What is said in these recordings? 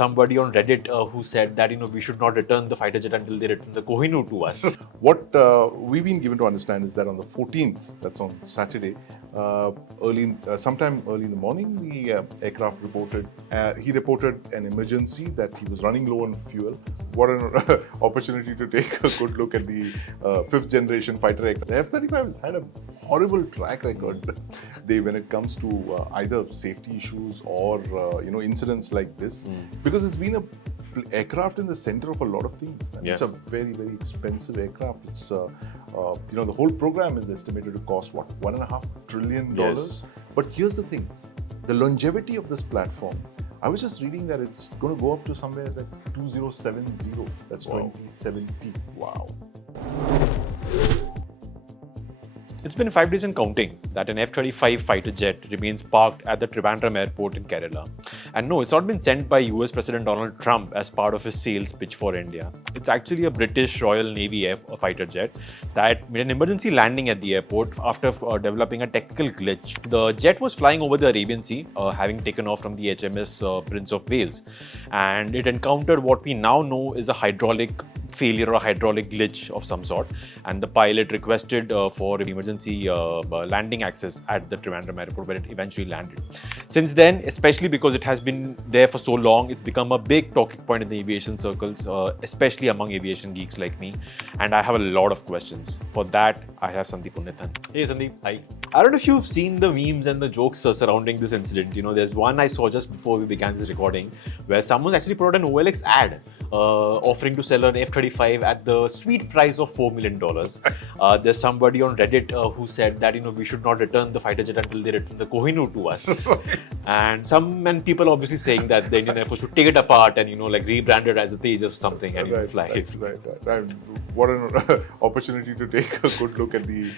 somebody on Reddit who said that we should not return the fighter jet until they return the Kohinoor to us. What we've been given to understand is that on the 14th, that's on Saturday, sometime early in the morning, the aircraft reported, he reported an emergency that he was running low on fuel. What an opportunity to take a good look at the fifth generation fighter aircraft. The F-35 has had a horrible track record when it comes to either safety issues or incidents like this, because it's been a aircraft in the center of a lot of things. And it's a very, very expensive aircraft. It's the whole program is estimated to cost what, $1.5 trillion. Yes. But here's the thing: the longevity of this platform. I was just reading that it's going to go up to somewhere like 2070. That's 2070. Wow. It's been 5 days and counting that an F-35 fighter jet remains parked at the Thiruvananthapuram airport in Kerala. And no, it's not been sent by US President Donald Trump as part of his sales pitch for India. It's actually a British Royal Navy fighter jet that made an emergency landing at the airport after developing a technical glitch. The jet was flying over the Arabian Sea, having taken off from the HMS Prince of Wales. And it encountered what we now know is a hydraulic failure or a hydraulic glitch of some sort, and the pilot requested for emergency landing access at the Thiruvananthapuram airport, where it eventually landed. Since then, especially because it has been there for so long, it's become a big talking point in the aviation circles, especially among aviation geeks like me, and I have a lot of questions. For that, I have Sandeep Unnithan. Hey Sandeep, hi. I don't know if you've seen the memes and the jokes surrounding this incident. There's one I saw just before we began this recording where someone actually put out an OLX ad offering to sell an F-35 at the sweet price of $4 million. There's somebody on Reddit who said that we should not return the fighter jet until they return the Kohinoor to us. And people obviously saying that the Indian Air Force should take it apart and rebrand it as a Tej or something and fly it. Right. What an opportunity to take a good look at the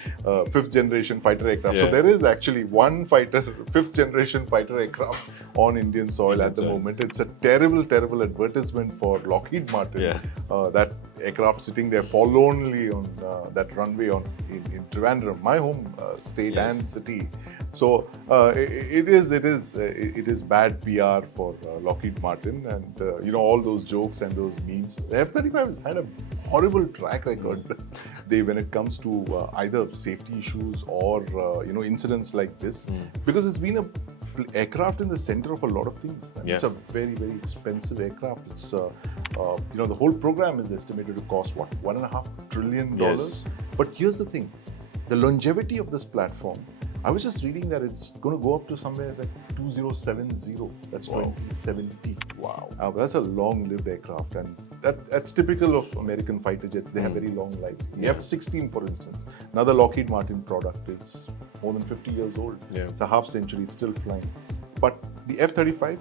fifth generation fighter aircraft. So there is actually one fifth generation fighter aircraft on Indian soil at the moment. It's a terrible, terrible advertisement for Lockheed Martin. That aircraft sitting there forlornly on that runway in Trivandrum, my home state and city. So it is bad PR for Lockheed Martin, and all those jokes and those memes. The F-35 has had a horrible track record when it comes to either safety issues or incidents like this, because it's been a aircraft in the center of a lot of things. And it's a very, very expensive aircraft. It's the whole program is estimated to cost what, $1.5 trillion. But here's the thing: the longevity of this platform. I was just reading that it's going to go up to somewhere like 2070. That's 2070. Wow. That's a long-lived aircraft, and that's typical of American fighter jets. They have very long lives. The F-16, for instance, another Lockheed Martin product, is more than 50 years old. It's a half century, still flying. But the F-35,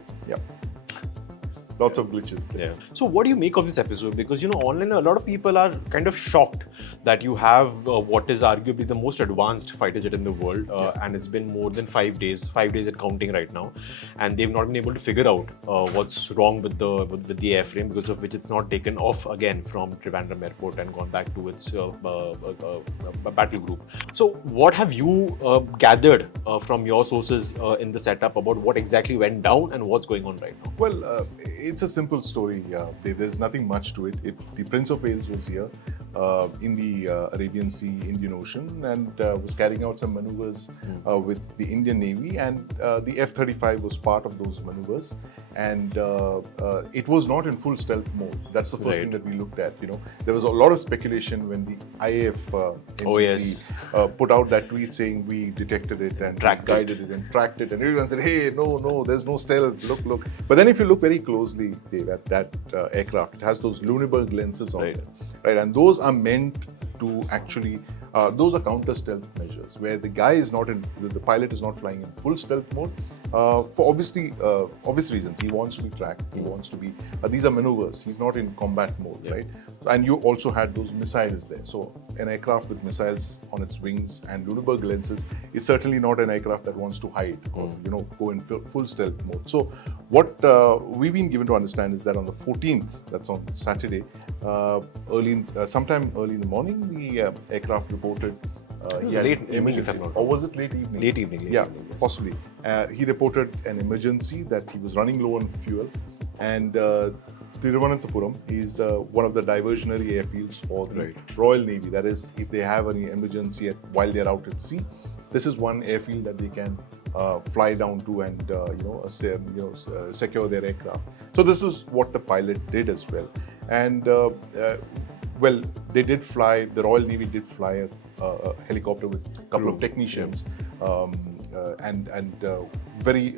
lots of glitches there. So what do you make of this episode? Because online a lot of people are kind of shocked that you have what is arguably the most advanced fighter jet in the world, and it's been more than 5 days and counting right now, and they've not been able to figure out what's wrong with the airframe, because of which it's not taken off again from Trivandrum airport and gone back to its battle group. So what have you gathered from your sources in the setup about what exactly went down and what's going on right now? Well, it's a simple story. There's nothing much to it. The Prince of Wales was here in the Arabian Sea, Indian Ocean, and was carrying out some maneuvers with the Indian Navy, and the F-35 was part of those maneuvers, and it was not in full stealth mode. That's the first thing that we looked at. There was a lot of speculation when the IAF NCC put out that tweet saying we detected it and guided it and tracked it, and everyone said, hey, no, there's no stealth, look. But then if you look very closely, Dave, at that aircraft, it has those Lunenburg lenses on it, right? And those are meant to actually, those are counter stealth measures where the guy is not the pilot is not flying in full stealth mode. For obvious reasons. He wants to be tracked. He wants to be. These are maneuvers. He's not in combat mode, right? And you also had those missiles there. So an aircraft with missiles on its wings and Lunenburg lenses is certainly not an aircraft that wants to hide or go in full stealth mode. So what we've been given to understand is that on the 14th, that's on Saturday, sometime early in the morning, the aircraft reported. Late evening, if I'm not wrong. Or was it late evening? Late evening. Possibly. He reported an emergency that he was running low on fuel, And Thiruvananthapuram is one of the diversionary airfields for the Right. Royal Navy. That is, if they have any emergency while they're out at sea, this is one airfield that they can fly down to and secure their aircraft. So this is what the pilot did as well. And well, they did fly. The Royal Navy did fly a helicopter with a couple of technicians, and very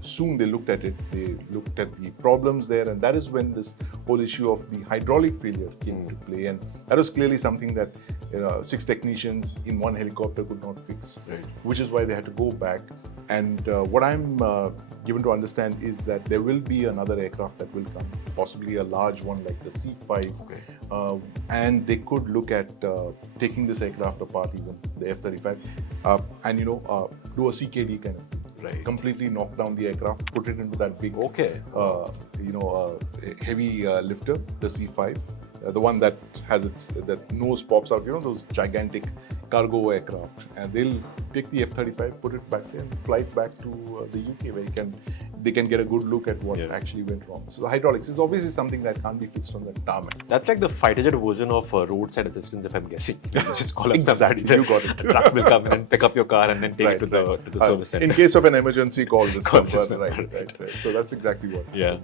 soon they looked at it. They looked at the problems there, and that is when this whole issue of the hydraulic failure came into play. And that was clearly something that 6 technicians in one helicopter could not fix, which is why they had to go back. And what I'm given to understand is that there will be another aircraft that will come, possibly a large one like the C-5, and they could look at taking this aircraft apart, even the F-35, and do a CKD kind of thing. Right. Completely knock down the aircraft, put it into that big, heavy lifter, the C-5, the one that has that nose pops out. Those gigantic cargo aircraft, and they'll take the F-35, put it back there, and fly it back to the UK, where they can get a good look at what actually went wrong. So the hydraulics is obviously something that can't be fixed on the tarmac. That's like the fighter jet version of roadside assistance, if I'm guessing. You just call up Exactly, somebody. you got it. The truck will come in and pick up your car and then take it to the service center. In case of an emergency, call this number. Right. So that's exactly what. Yeah.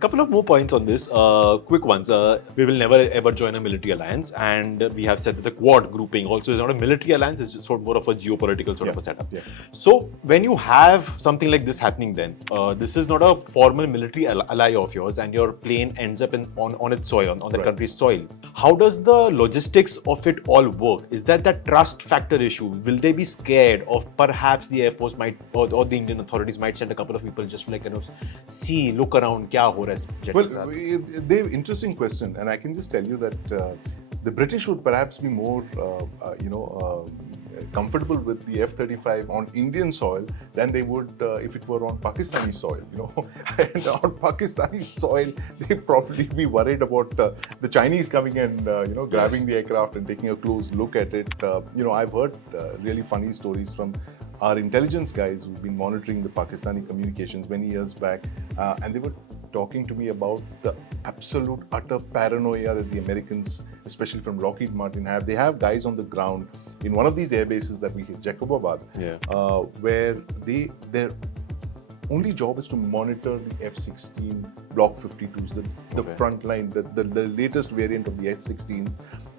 Couple of more points on this. Quick ones. We will never ever join a military alliance, and we have said that the Quad grouping also is not a military alliance. It's just more of a geopolitical sort of a setup. Yeah. So when you have something like this happening, then this is not a formal military ally of yours, and your plane ends up on its soil, on the country's soil. How does the logistics of it all work? Is that trust factor issue? Will they be scared of perhaps the Air Force might or the Indian authorities might send a couple of people just to see, look around, kya ho raha hai jet ke saath? They've interesting question, and I can just tell you that the British would perhaps be more, comfortable with the F-35 on Indian soil than they would if it were on Pakistani soil. And on Pakistani soil, they'd probably be worried about the Chinese coming and grabbing the aircraft and taking a close look at it. I've heard really funny stories from our intelligence guys who've been monitoring the Pakistani communications many years back, and they were talking to me about the absolute utter paranoia that the Americans, especially from Lockheed Martin, have. They have guys on the ground in one of these air bases that we hit, Jacobabad, where their only job is to monitor the F-16 Block 52s, the front line, the latest variant of the F-16.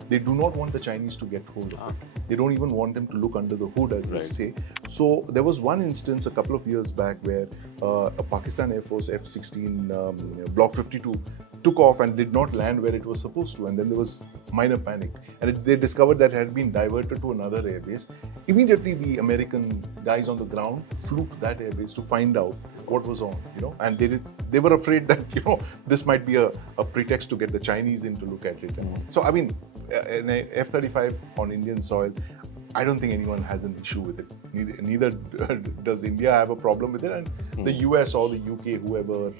They do not want the Chinese to get hold of it. They don't even want them to look under the hood, as they say. So there was one instance a couple of years back where a Pakistan Air Force F-16 Block 52 took off and did not land where it was supposed to, and then there was minor panic, and they discovered that it had been diverted to another airbase. Immediately the American guys on the ground flew to that airbase to find out what was on, and they were afraid that this might be a pretext to get the Chinese in to look at it. So I mean, an F-35 on Indian soil, I don't think anyone has an issue with it. Neither does India have a problem with it, and the US or the UK, whoever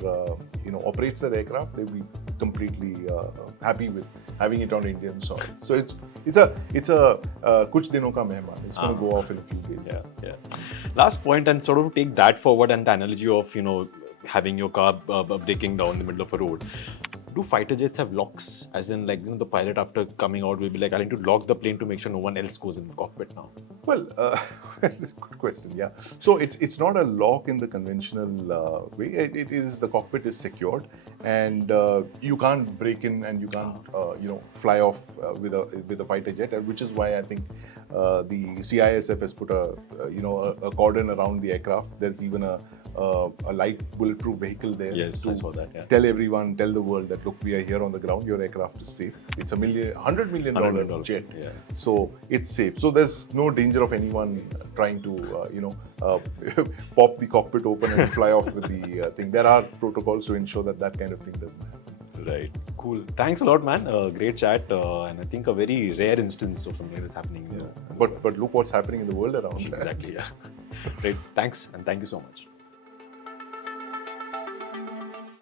operates that aircraft, they'll be completely happy with having it on Indian soil. So it's a kuch dino ka mehman. It's going to go off in a few days. Yeah. Last point, and sort of take that forward, and the analogy of having your car breaking down in the middle of a road. Do fighter jets have locks? As in, the pilot after coming out will be like, I need to lock the plane to make sure no one else goes in the cockpit now. Well, that's a good question. Yeah. So it's not a lock in the conventional way. It is, the cockpit is secured, and you can't break in and you can't fly off with a fighter jet, which is why I think the CISF has put a cordon around the aircraft. There's even a light bulletproof vehicle there. Yes, I saw that. Yeah. Tell the world that look, we are here on the ground. Your aircraft is safe. It's $100 million jet, so it's safe. So there's no danger of anyone trying to pop the cockpit open and fly off with the thing. There are protocols to ensure that kind of thing doesn't happen. Right. Cool. Thanks a lot, man. Great chat, and I think a very rare instance of something that's happening. But look what's happening in the world around. Exactly. Yeah. Great. Thanks, and thank you so much.